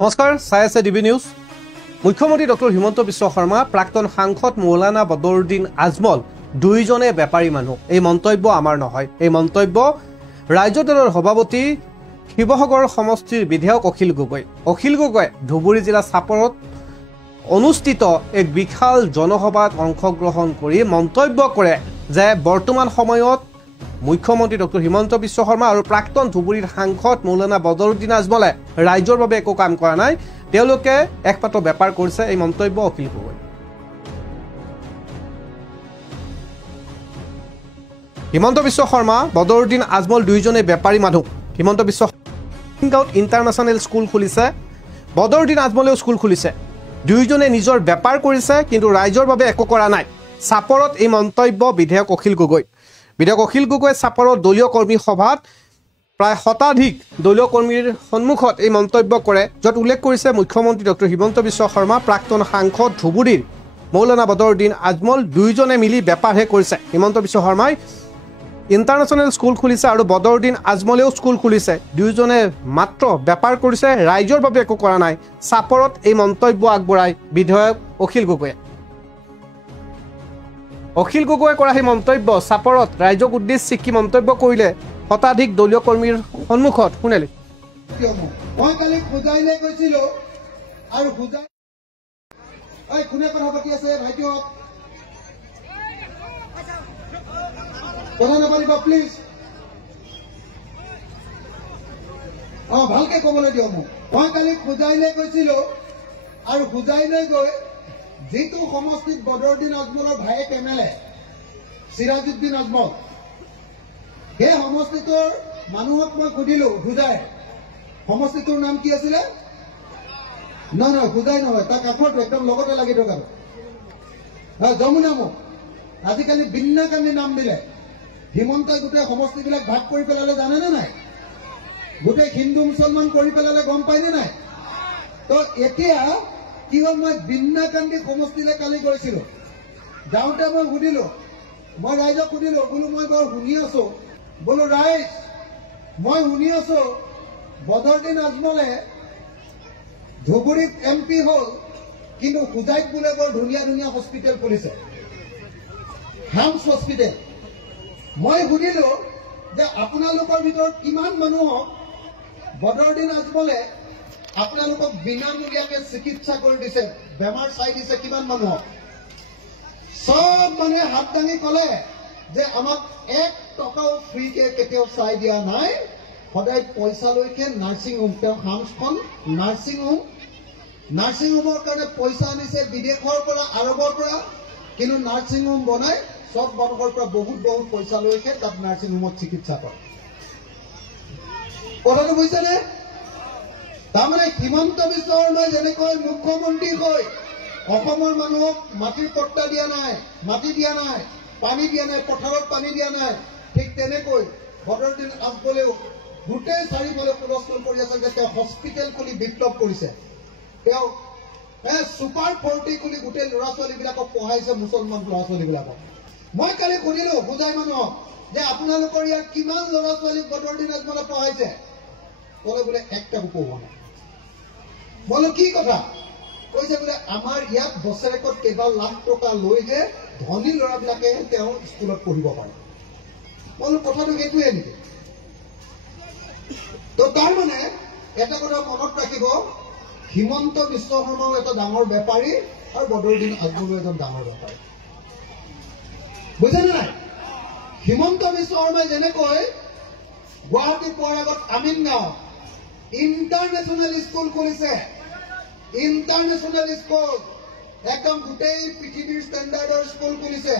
নমস্কাৰ চাই আছে ডিবি নিউজ। মুখ্যমন্ত্ৰী ডক্টৰ হিমন্ত বিশ্ব শৰ্মা, প্ৰাক্তন সাংসদ মৌলানা বদৰুদ্দিন আজমল দুইজনে বেপাৰী মানুহ। এই মন্তব্য আমাৰ নহয়। এই মন্তব্য ৰাজ্য দলৰ সভাপতি শিৱসাগৰ সমষ্টিৰ বিধায়ক অখিল গগৈ। অখিল গগৈ ধুবুৰী জিলা চাপৰত অনুষ্ঠিত এক বিশাল জনসভাত অংশগ্ৰহণ কৰি মন্তব্য কৰে যে বৰ্তমান সময়ত মুখ্যমন্ত্ৰী ডক্টৰ হিমন্ত বিশ্ব শৰ্মা আৰু প্ৰাক্তন ধুবুৰীৰ সাংসদ মৌলানা বদৰুদ্দিন আজমলে ৰাজ্যৰ বাবে একো কাম কৰা নাই, তেওঁলোকে একমাত্ৰ বেপাৰ কৰিছে। এই মন্তব্য অখিল গগৈ। হিমন্ত বিশ্ব শৰ্মা, বদৰুদ্দিন আজমল দুইজনে বেপাৰী মানুহ। হিমন্ত বিশ্ব গাঁৱত ইণ্টাৰনেশ্যনেল স্কুল খুলিছে, বদৰুদ্দিন আজমলেও স্কুল খুলিছে। দুইজনে নিজৰ বেপাৰ কৰিছে, কিন্তু ৰাইজৰ বাবে একো কৰা নাই। চাপৰত এই মন্তব্য বিধায়ক অখিল গগৈ। বিধায়ক অখিল গগৈ চাপৰত দলীয় কৰ্মী সভাত প্ৰায় শতাধিক দলীয় কৰ্মীৰ সন্মুখত এই মন্তব্য কৰে, য'ত উল্লেখ কৰিছে মুখ্যমন্ত্ৰী ডক্টৰ হিমন্ত বিশ্ব শৰ্মা, প্ৰাক্তন সাংসদ ধুবুৰীৰ মৌলানা বদৰুদ্দিন আজমল দুইজনে মিলি বেপাৰহে কৰিছে। হিমন্ত বিশ্ব শৰ্মাই ইণ্টাৰনেশ্যনেল স্কুল খুলিছে আৰু বদৰুদ্দিন আজমলেও স্কুল খুলিছে। দুয়োজনে মাত্ৰ বেপাৰ কৰিছে, ৰাইজৰ বাবে একো কৰা নাই। চাপৰত এই মন্তব্য আগবঢ়াই বিধায়ক অখিল গগৈয়ে। অখিল গগৈয়ে কৰা সেই মন্তব্য চাপৰত ৰাইজক উদ্দেশ্যি কি মন্তব্য কৰিলে শতাধিক দলীয় কৰ্মীৰ সন্মুখত শুনিলে। মই কালি খুজাইলে কৈছিলো আৰু খুজাই কোনে কথা পাতি আছে ভাইটিহঁত, কথা নাপাতিবা প্লিজ। ভালকে কবলৈ দিয়ক মোক। মই কালি খুজাইলে কৈছিলো আৰু খুজাইলৈ গৈ যিটো সমষ্টিত বদৰুদ্দিন আজমলৰ ভায়েক MLA চিৰাজউদ্দিন আজমল, সেই সমষ্টিটোৰ মানুহক মই সুধিলো, খুজাই সমষ্টিটোৰ নাম কি আছিলে? নহয় খুজাই নহয়, তাৰ কাষত একদম লগতে লাগি থকা যমুনা মুখ। আজিকালি বিন্নাকান্দি নাম দিলে। হিমন্তই গোটেই সমষ্টিবিলাক ভাগ কৰি পেলালে, জানেনে নাই? গোটেই হিন্দু মুছলমান কৰি পেলালে, গম পায়নে নাই? তো এতিয়া কি হ'ল, মই বিন্নাকান্দি সমষ্টিলৈ কালি গৈছিলো। যাওঁতে মই সুধিলো, মই ৰাইজক সুধিলো, বোলো মই বাৰু শুনি আছো, বোলো ৰাইজ মই শুনি আছো বদৰুদ্দিন আজমলে ধুবুৰীত MP হ'ল, কিন্তু খুজাইত বোলে বৰ ধুনীয়া ধুনীয়া হস্পিটেল খুলিছে, হামছ হস্পিটেল। মই সুধিলো যে আপোনালোকৰ ভিতৰত কিমান মানুহক বদৰুদ্দিন আজমলে আপোনালোকক বিনামূলীয়াকৈ চিকিৎসা কৰি দিছে, বেমাৰ চাই দিছে, কিমান মানুহক? সব মানুহে হাত দাঙি কলে যে আমাক 1 টকাও ফ্ৰীকে কেতিয়াও চাই দিয়া নাই, সদায় পইচা লৈকে নাৰ্ছিং হোম, তেওঁ হামছখন নাৰ্ছিং হোমৰ কাৰণে পইচা আনিছে বিদেশৰ পৰা, আৰবৰ পৰা, কিন্তু নাৰ্ছিং হোম বনাই সব মানুহৰ পৰা বহুত বহুত পইচা লৈকে তাত নাৰ্ছিং হোমত চিকিৎসা কৰে। কথাটো বুজিছেনে? তাৰমানে হিমন্ত বিশ্ব শৰ্মাই যেনেকৈ মুখ্যমন্ত্ৰী হৈ অসমৰ মানুহক মাটিৰ পট্টা দিয়া নাই, মাটি দিয়া নাই, পানী দিয়া নাই, পথাৰত পানী দিয়া নাই, ঠিক তেনেকৈ বদৰুদ্দিন আজমলেও গোটেই চাৰিওফালে হুলস্থুল কৰি আছে যে তেওঁ হস্পিটেল খুলি বিপ্লৱ কৰিছে, তেওঁ ছুপাৰ 40 খুলি গোটেই ল'ৰা ছোৱালীবিলাকক পঢ়াইছে, মুছলমান ল'ৰা ছোৱালীবিলাকক। মই কালি সুধিলো বুজাই মানুহক যে আপোনালোকৰ ইয়াত কিমান ল'ৰা ছোৱালীক বদৰুদ্দিন আজমলে পঢ়াইছে? ক'লে বোলে একটাকো পঢ়োৱা নাই। বোলো কি কথা? কৈছে বোলে আমাৰ ইয়াত বছৰেকত কেইবা লাখ টকা লৈ যে ধনী ল'ৰাবিলাকে তেওঁ স্কুলত পঢ়িব পাৰে। বোলো কথাটো সেইটোৱে নেকি? তো তাৰমানে এটা কথা মনত ৰাখিব, হিমন্ত বিশ্ব শৰ্মাও এটা ডাঙৰ বেপাৰী আৰু বদৰুদ্দিন আজমলো এজন ডাঙৰ বেপাৰী। বুজেনে নাই? হিমন্ত বিশ্ব শৰ্মাই যেনেকৈ গুৱাহাটী পোৱাৰ আগত আমিনগাঁও ইণ্টাৰনেশ্যনেল স্কুল খুলিছে, ইণ্টাৰনেশ্যনেল স্কুল একদম গোটেই পৃথিৱীৰ ষ্টেণ্ডাৰ্ডৰ স্কুল খুলিছে,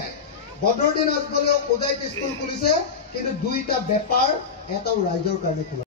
বদৰুদ্দিন আজমলেও খুজাইত স্কুল খুলিছে, কিন্তু দুইটা বেপাৰ, এটাও ৰাইজৰ কাৰণে খোলা।